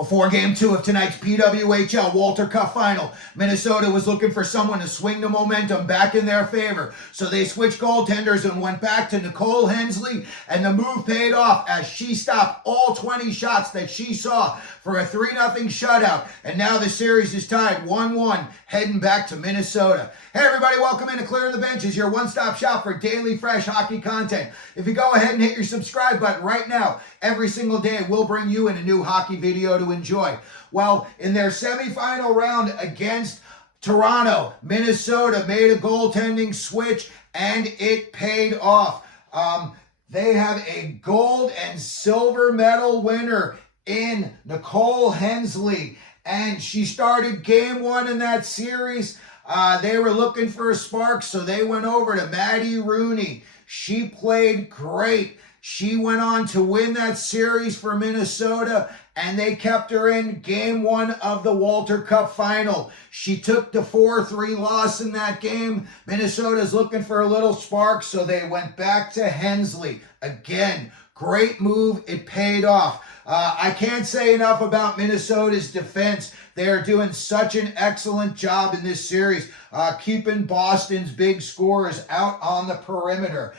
Before Game 2 of tonight's PWHL Walter Cup final, Minnesota was looking for someone to swing the momentum back in their favor. So they switched goaltenders and went back to Nicole Hensley, and the move paid off as she stopped all 20 shots that she saw for a 3-0 shutout. And now the series is tied 1-1, heading back to Minnesota. Hey everybody, welcome into Clearing the Benches, your one-stop shop for daily fresh hockey content. If you go ahead and hit your subscribe button right now, every single day we'll bring you in a new hockey video to enjoy. Well, in their semifinal round against Toronto, Minnesota made a goaltending switch and it paid off. They have a gold and silver medal winner in Nicole Hensley, and she started game 1 in that series. They were looking for a spark, so they went over to Maddie Rooney. She played great. She went on to win that series for Minnesota, and they kept her in game 1 of the Walter Cup final. She took the 4-3 loss in that game. Minnesota's looking for a little spark, so they went back to Hensley. Again, great move. It paid off. I can't say enough about Minnesota's defense. They are doing such an excellent job in this series, keeping Boston's big scorers out on the perimeter.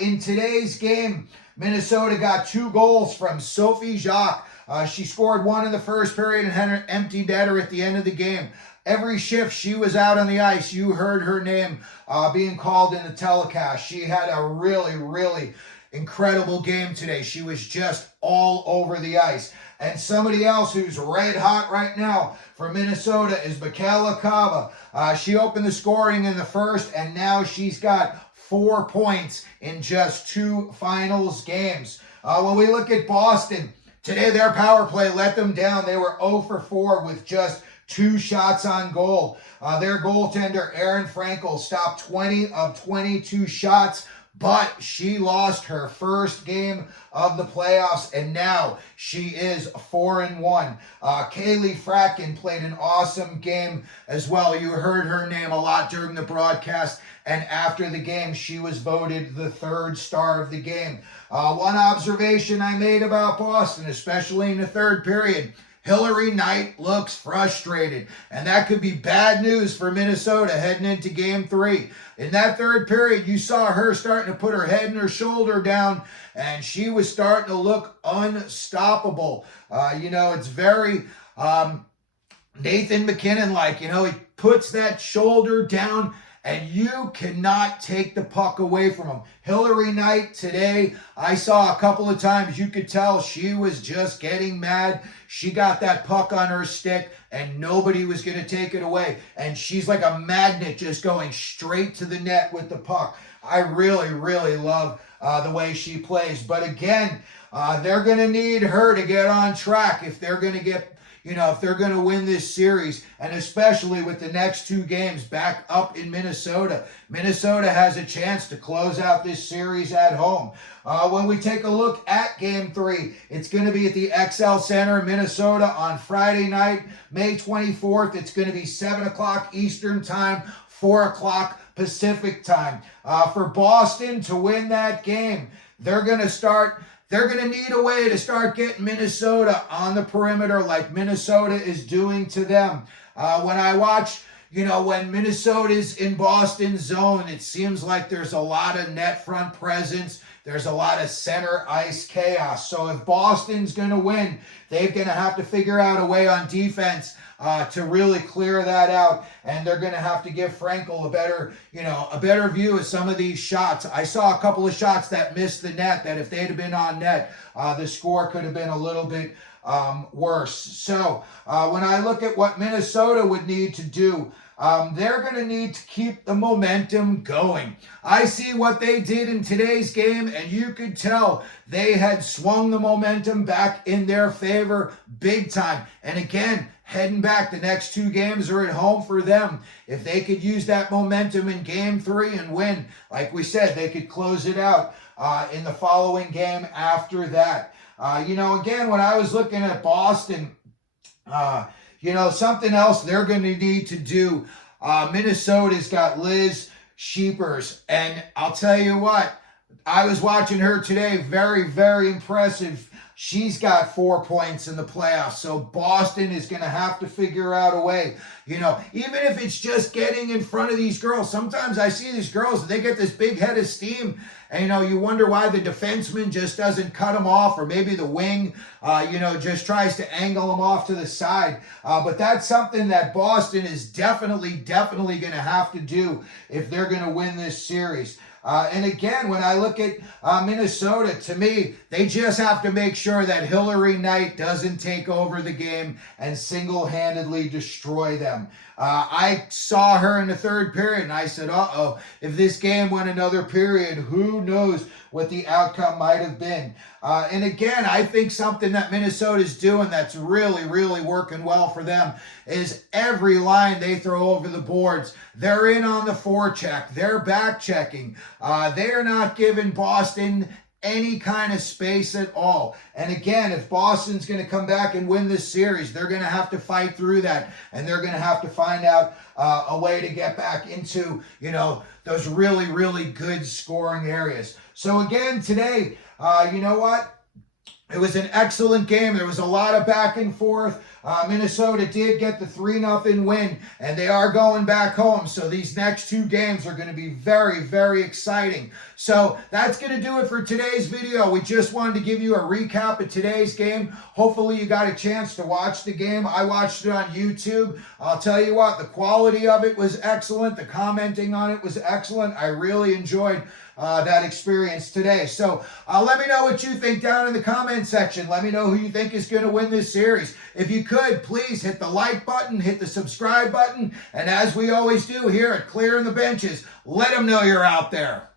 In today's game, Minnesota got 2 goals from Sophie Jacques. She scored 1 in the first period and had an empty netter at the end of the game. Every shift she was out on the ice, you heard her name being called in the telecast. She had a really incredible game today. She was just all over the ice. And somebody else who's red hot right now for Minnesota is Michela Cava. She opened the scoring in the first, and now she's got 4 points in just 2 finals games. When we look at Boston, today their power play let them down. They were 0 for 4 with just 2 shots on goal. Their goaltender, Erin Frankel, stopped 20 of 22 shots, but she lost her first game of the playoffs, and now she is 4-1. Kaylee Fratkin played an awesome game as well. You heard her name a lot during the broadcast, and after the game, she was voted the 3rd star of the game. One observation I made about Boston, especially in the 3rd period, Hilary Knight looks frustrated, and that could be bad news for Minnesota heading into Game 3. In that 3rd period, you saw her starting to put her head and her shoulder down, and she was starting to look unstoppable. It's very Nathan McKinnon-like. He puts that shoulder down, and you cannot take the puck away from him. Hilary Knight today, I saw a couple of times, you could tell she was just getting mad. She got that puck on her stick, and nobody was going to take it away. And she's like a magnet just going straight to the net with the puck. I really love the way she plays. But again, they're going to need her to get on track if they're going to get if they're going to win this series, and especially with the next 2 games back up in Minnesota. Minnesota has a chance to close out this series at home. When we take a look at Game 3, it's going to be at the XL Center, Minnesota, on Friday night, May 24th. It's going to be 7 o'clock Eastern Time, 4 o'clock Pacific Time. For Boston to win that game, they're going to need a way to start getting Minnesota on the perimeter like Minnesota is doing to them. When I watch, when Minnesota's in Boston's zone, it seems like there's a lot of net front presence. There's a lot of center ice chaos. So if Boston's going to win, they're going to have to figure out a way on defense to really clear that out, and they're going to have to give Frankel a better view of some of these shots. I saw a couple of shots that missed the net that if they'd have been on net, the score could have been a little bit worse. So when I look at what Minnesota would need to do, they're going to need to keep the momentum going. I see what they did in today's game, and you could tell they had swung the momentum back in their favor big time. And again, heading back, the next 2 games are at home for them. If they could use that momentum in Game 3 and win, like we said, they could close it out in the following game after that. Again, when I was looking at Boston, something else they're going to need to do. Minnesota's got Liz Sheepers, and I'll tell you what, I was watching her today. Very impressive she's got 4 points in the playoffs. So Boston is going to have to figure out a way, you know, even if it's just getting in front of these girls. Sometimes I see these girls, they get this big head of steam, and, you know, you wonder why the defenseman just doesn't cut them off, or maybe the wing, you know, just tries to angle them off to the side. But that's something that Boston is definitely going to have to do if they're going to win this series. And again, when I look at Minnesota, to me, they just have to make sure that Hillary Knight doesn't take over the game and single-handedly destroy them. I saw her in the third period, and I said, uh-oh, if this game went another period, who knows what the outcome might have been. And again, I think something that Minnesota's doing that's really working well for them is every line they throw over the boards, they're in on the forecheck, they're back checking. They're not giving Boston any kind of space at all. And again, if Boston's going to come back and win this series, they're going to have to fight through that, and they're going to have to find out a way to get back into, you know, those really good scoring areas. So again, today, you know what? It was an excellent game. There was a lot of back and forth. Minnesota did get the 3-0 win, and they are going back home. So these next 2 games are going to be very exciting. So that's going to do it for today's video. We just wanted to give you a recap of today's game. Hopefully you got a chance to watch the game. I watched it on YouTube. I'll tell you what, the quality of it was excellent. The commenting on it was excellent. I really enjoyed that experience today. So let me know what you think down in the comment section. Let me know who you think is going to win this series. If you could, please hit the like button, hit the subscribe button, and as we always do here at Clearing the Benches, let them know you're out there.